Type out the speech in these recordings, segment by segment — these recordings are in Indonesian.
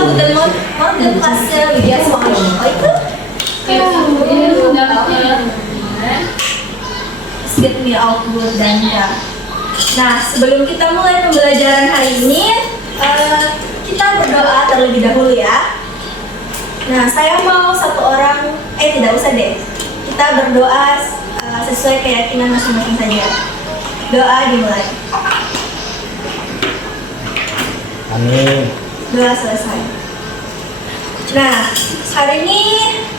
guten Morgen, Klasse. Wie geht's euch heute? Es geht mir auch gut, danke. Nah, sebelum kita mulai pembelajaran hari ini, kita berdoa terlebih dahulu ya. Nah, saya mau satu orang, tidak usah deh. Kita berdoa sesuai keyakinan masing-masing saja. Doa dimulai. Amin. Doa selesai. Nah, hari ini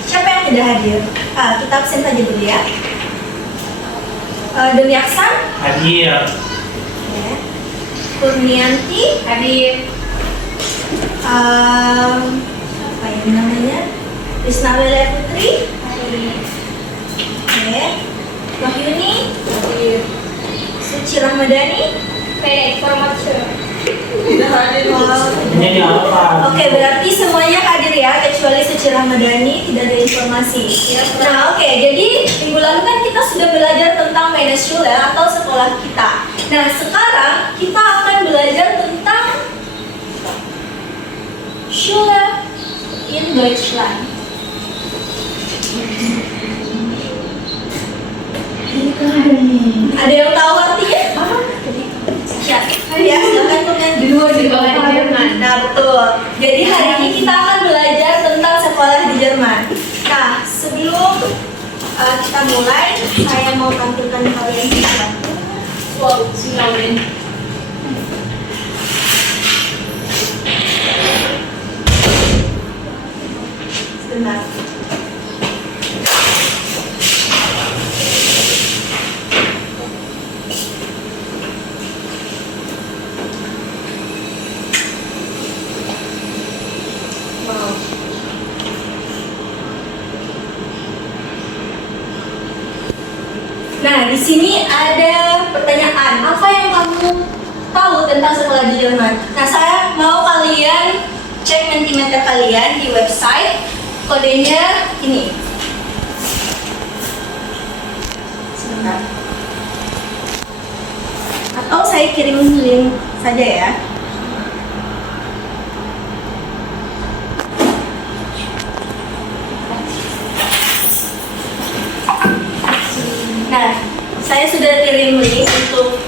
siapa yang tidak hadir? Kita absen saja dulu ya. Demi Aksan? Hadir. Ya. Kurnianti? Hadir. Apa yang namanya? Risna Welia Putri? Hadir. Oke. Wahyuni? Hadir. Suci Rahmadani? Informasi. Wow. Oke, berarti semuanya hadir ya, kecuali Suci Ramadhani tidak ada informasi. Nah, oke, jadi minggu lalu kan kita sudah belajar tentang Schule atau sekolah kita. Nah, sekarang kita akan belajar tentang Schule in Deutschland. Ada yang tahu artinya? Ya, silakan komen di bawah di Jerman. Nah, betul. Jadi hari ini kita akan belajar tentang sekolah di Jerman. Nah, sebelum kita mulai, saya mau tampilkan kalian sesuatu. Wow, silakan. Sebentar. Nah, di sini ada pertanyaan, apa yang kamu tahu tentang sekolah di Jerman? Nah, saya mau kalian cek Mentimeter kalian di website, kodenya ini. Sebentar. Atau saya kirim link saja ya. Nah, saya sudah kirim link untuk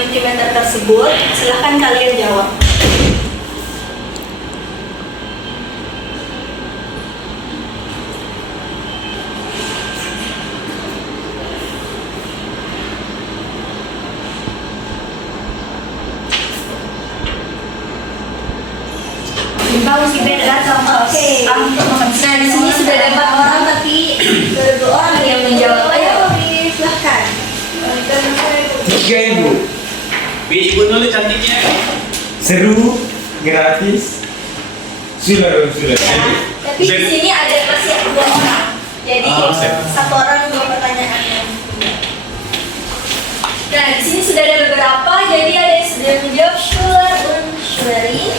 Mentimeter tersebut. Silahkan kalian jawab. Masih beda sama. Oke. Nah, di sini sudah ada 4 orang tapi baru 2 orang yang menjawab. Ayo, silahkan. 3.000. Ibu dulu cantiknya. Seru, gratis. Sudah. Ya, tapi di sini ada masih 2 orang. Jadi satu orang 2 pertanyaan. Nah, di sini sudah ada beberapa. Jadi ada yang sudah menjawab Schüler und Schülerin,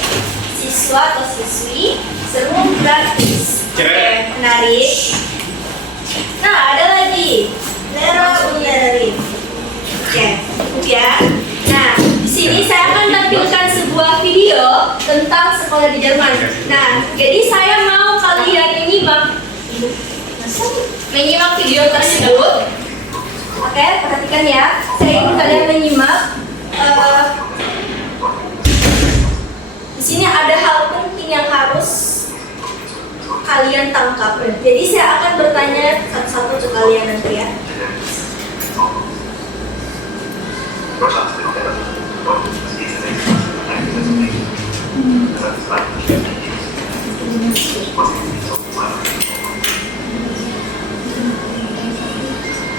siswa atau siswi, seru gratis. Oke, menarik. Nah, ada lagi Lehrer und Lehrerin. Oke, cukup ya. Nah, di sini saya akan tampilkan sebuah video tentang sekolah di Jerman. Nah, jadi saya mau kalian menyimak video tersebut. Oke, perhatikan ya. Saya ingin kalian menyimak. Di sini ada hal penting yang harus kalian tangkap. Jadi saya akan bertanya satu-satu ke kalian nanti ya.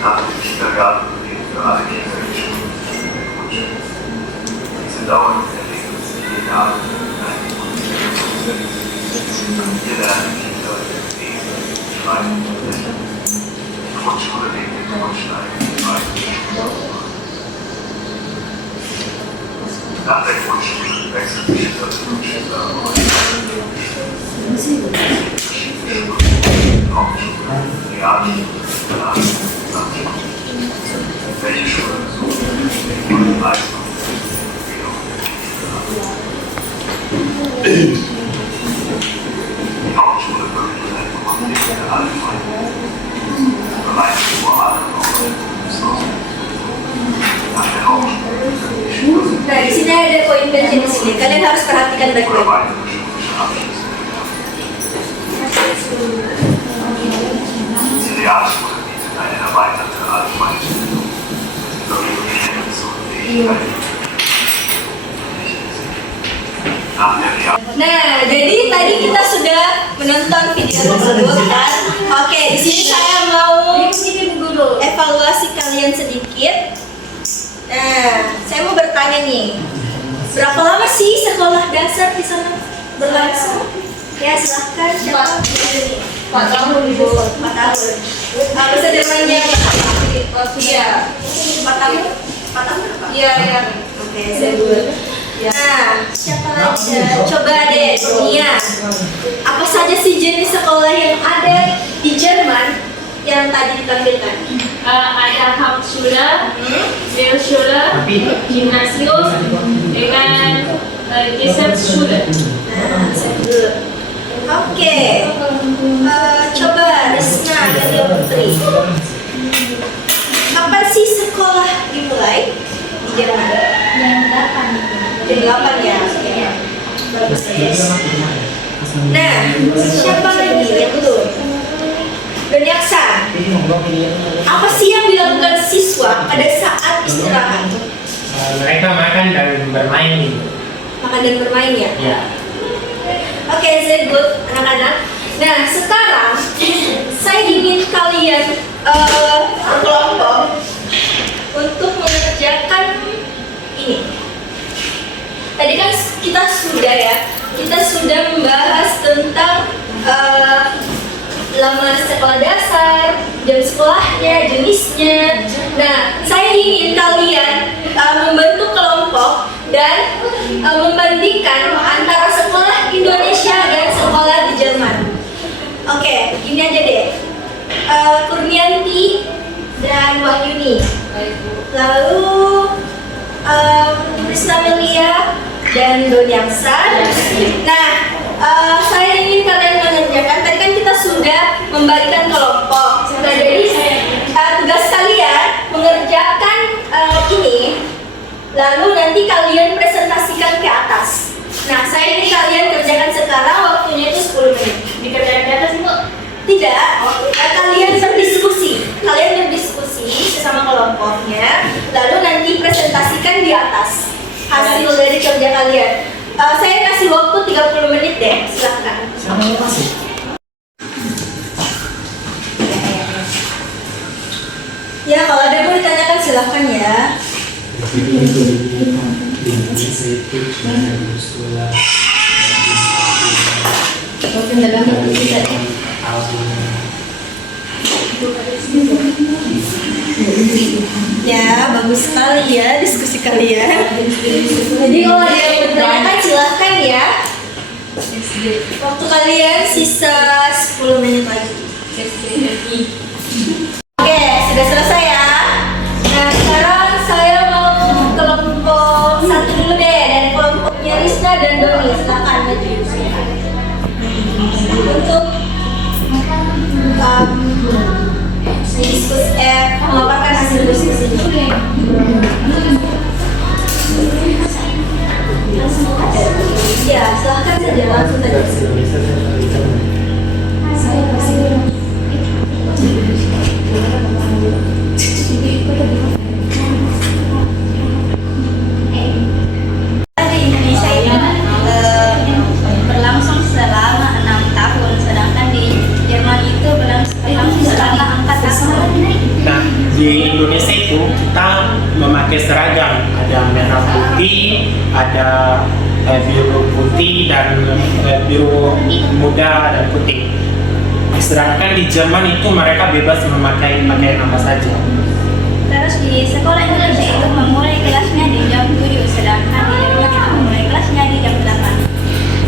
Nach dem Kindergarten beginnen für alle Kinder die Schule. Diese dauern in der Regel 4 Jahre. Hier lernen Kinder lesen, schreiben und rechnen. Die Grundschule legt den Grundstein für die weitere Schullaufbahn. Nach der Grundschule wechseln die Schülerinnen und Schüler auf die verschiedene Schulen, Hauptschule, Realschule, Gymnasium. Welche Schule besuchen die Leistung? allgemein. Bereits vor allem auch nach der Hauptschule die Nah, di sini ada poin penting di sini. Kalian harus perhatikan oder baik-baik. weitere schulische Abschlüsse erwerben. Die Realschule bietet eine erweiterte Allgemeinbildung sowie Kenntnisse und Fähigkeiten. Nach der Realschule Nah, jadi tadi kita sudah menonton video tersebut kan. Oke, di sini saya mau evaluasi kalian sedikit. Nah, saya mau bertanya nih, berapa lama sih sekolah dasar di sana berlangsung? Ya silahkan siapa? 4 tahun ibu. 4 tahun. Bahasa Jermannya Iya. 4 tahun? 4 tahun berapa? Iya, iya. Oke, saya dulu. Nah, siapa lagi? Coba deh, Nia. Apa saja sih jenis sekolah yang ada di Jerman yang tadi ditampilkan? Ada Hauptschule, Realschule, Gymnasium, dengan Gesamtschule. Nah, saya dulu. Oke. Coba Risna dan Putri. Kapan sih sekolah dimulai di Jerman? Jam 8 ya. Oke. Bagus guys. Nah, siapa lagi yang belum? Donyaksa. Apa sih yang dilakukan siswa pada saat istirahat? Mereka makan dan bermain. Makan dan bermain ya? Ya. Oke, very good anak-anak. Nah, sekarang saya ingin kalian berkelompok untuk mengerjakan ini. Tadi kan kita sudah membahas tentang lama sekolah dasar, jam sekolahnya, jenisnya. Nah, saya ingin kalian membentuk kelompok dan membandingkan antara sekolah Indonesia dan sekolah di Jerman. Oke, gini aja deh. Kurnianti dan Wahyuni. Lalu Prisna Melia dan Donyaksa. Nah, saya ingin kalian mengerjakan. Tadi kan kita sudah membagikan kelompok. Nah, jadi tugas kalian mengerjakan ini. Lalu nanti kalian presentasikan ke atas. Nah, saya ingin kalian kerjakan sekarang. Waktunya itu 10 menit. Dikerjakan di atas itu? Tidak, kalian berdiskusi sesama kelompoknya, lalu nanti presentasikan di atas hasil dari kerja kalian. Saya kasih waktu 30 menit deh, silahkan. Ya, kalau ada yang mau ditanyakan silahkan ya. Ya, bagus sekali ya diskusi kalian. Jadi kalau ada yang mau ditanyakan silahkan ya. Waktu kalian sisa 10 menit lagi. Oke, sudah selesai ya. Nah, sekarang saya mau kelompok satu dulu deh, dari kelompoknya Risna dan Doni. Silakan maju. Untuk memaparkan hasil diskusinya. Ya, silahkan saja langsung saja. Di Indonesia ini berlangsung selama 6 tahun, sedangkan di Jerman itu berlangsung selama 4 tahun. Nah, di Indonesia itu kita memakai seragam, ada merah putih, ada biru putih dan biru muda dan putih. Sedangkan di Jerman itu mereka bebas memakai pakaian apa saja. Terus di sekolah Indonesia itu memulai kelasnya di jam 7, sedangkan di Jerman itu memulai kelasnya di jam 8.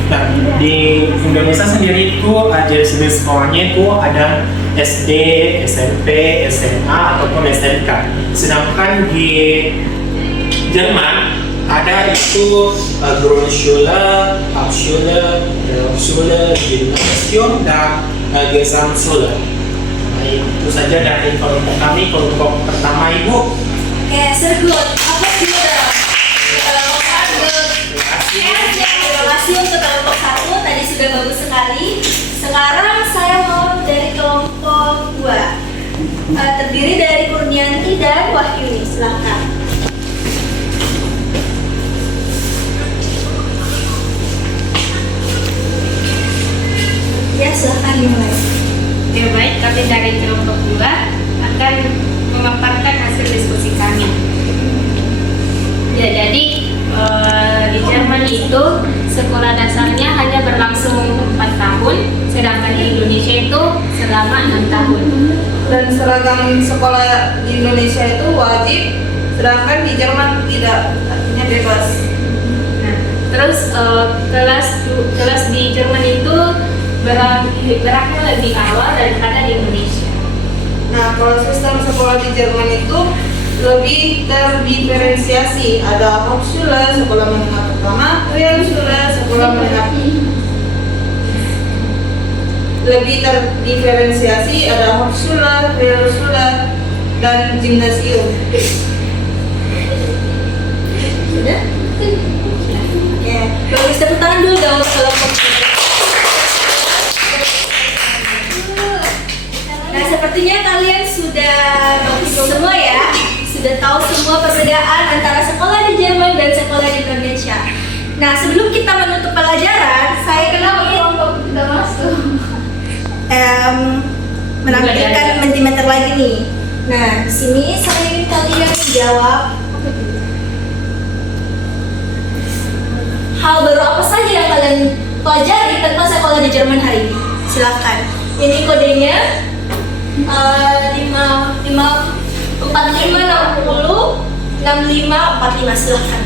Nah, di Indonesia sendiri itu jenis sekolahnya itu ada SD, SMP, SMA ataupun SMK. Sedangkan di Jerman ada itu Grundschule, Hauptschule, Realschule, Gymnasium dan Gesamtschule. Baik, itu saja dari kelompok kami. Kelompok pertama Ibu. Oke, sehr gut. Apa sudah? Terima kasih untuk kelompok 1, tadi sudah bagus sekali. Sekarang saya mau dari kelompok 2, terdiri dari Kurnianti dan Wahyuni. Silahkan. Ya, silahkan dimulai. Ya baik, kami dari kelompok 2 akan memaparkan hasil diskusi kami. Ya, jadi di Jerman itu sekolah dasarnya hanya berlangsung 4 tahun, sedangkan di Indonesia itu selama 6 tahun. Dan seragam sekolah di Indonesia itu wajib, sedangkan di Jerman tidak, artinya bebas. Nah, terus kelas di Jerman itu berakhir lebih awal daripada di Indonesia. Nah, kalau sistem sekolah di Jerman itu lebih terdiferensiasi. Ada Hauptschule, sekolah menengah pertama, Realschule, sekolah menengah. Lebih terdiferensiasi, ada Hauptschule, Realschule, dan Gymnasium. Sudah? Oke, bagus, tepuk tangan dulu dong untuk kelompok 2. Nah, sepertinya kalian sudah bagus semua ya. Sudah tahu semua perbedaan antara sekolah di Jerman dan sekolah di Indonesia. Nah, sebelum kita menutup pelajaran, saya ingin Tidak masuk. menampilkan mentimeter lagi nih. Nah, di sini saya ingin kalian menjawab hal baru apa saja yang kalian pelajari tentang sekolah di Jerman hari ini. Silakan. Ini kodenya 6545 silahkan.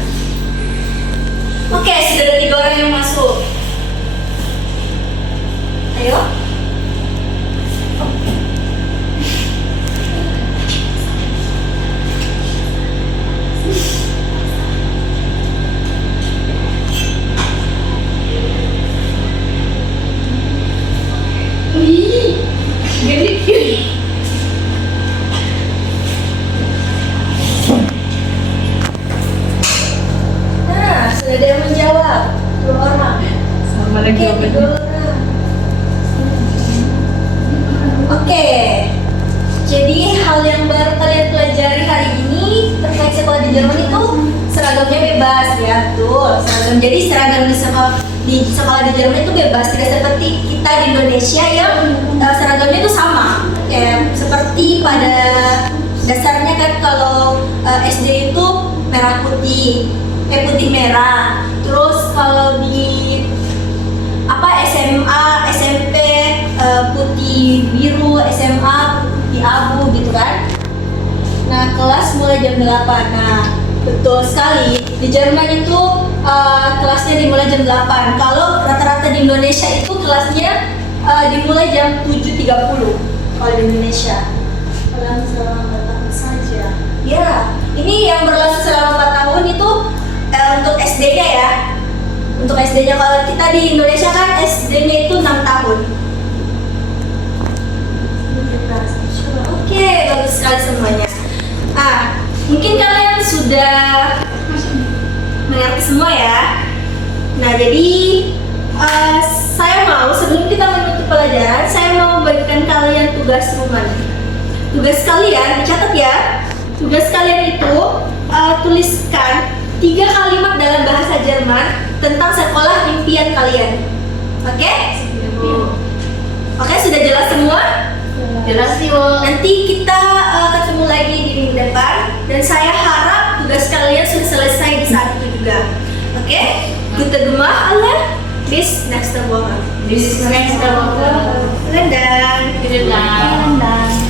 Oke, sudah ada 3 orang yang masuk. Ayo. Wih, gede. Nah, sudah ada yang menjawab. 2 orang. Sama Oke, 3 orang. Oke. Jadi hal yang baru kalian pelajari hari ini terkait sekolah di Jerman itu seragamnya bebas ya, betul. Jadi seragam di sekolah di Jerman itu bebas, tidak seperti kita di Indonesia yang seragamnya itu sama. Kayak seperti pada dasarnya kan kalau SD itu merah putih, putih merah. Terus kalau di SMA, SMP putih biru, SMA putih abu gitu kan. Nah, kelas mulai jam 8. Nah, betul sekali. Di Jerman itu kelasnya dimulai jam 8. Kalau rata-rata di Indonesia itu kelasnya dimulai jam 7.30 kalau di Indonesia. Dalam selama 4 tahun saja. Ya, ini yang berlangsung selama 4 tahun itu untuk SD-nya ya. Untuk SD-nya, kalau kita di Indonesia kan SD-nya itu 6 tahun. Oke, bagus sekali semuanya. Mungkin kalian sudah mengerti semua ya. Nah, jadi saya mau sebelum kita menutup pelajaran, saya mau membagikan kalian tugas rumah nih. Tugas kalian, dicatat ya. Tugas kalian itu tuliskan 3 kalimat dalam bahasa Jerman tentang sekolah impian kalian. Oke? Oke, sudah jelas semua? Jelas sih, Wo. Nanti kita ketemu lagi di minggu depan dan saya harap tugas kalian sudah selesai di saat itu juga. Oke? Gute Gemach alle. Bis next Woche. Bis next Woche. Vielen Dank. Vielen Dank. Vielen Dank.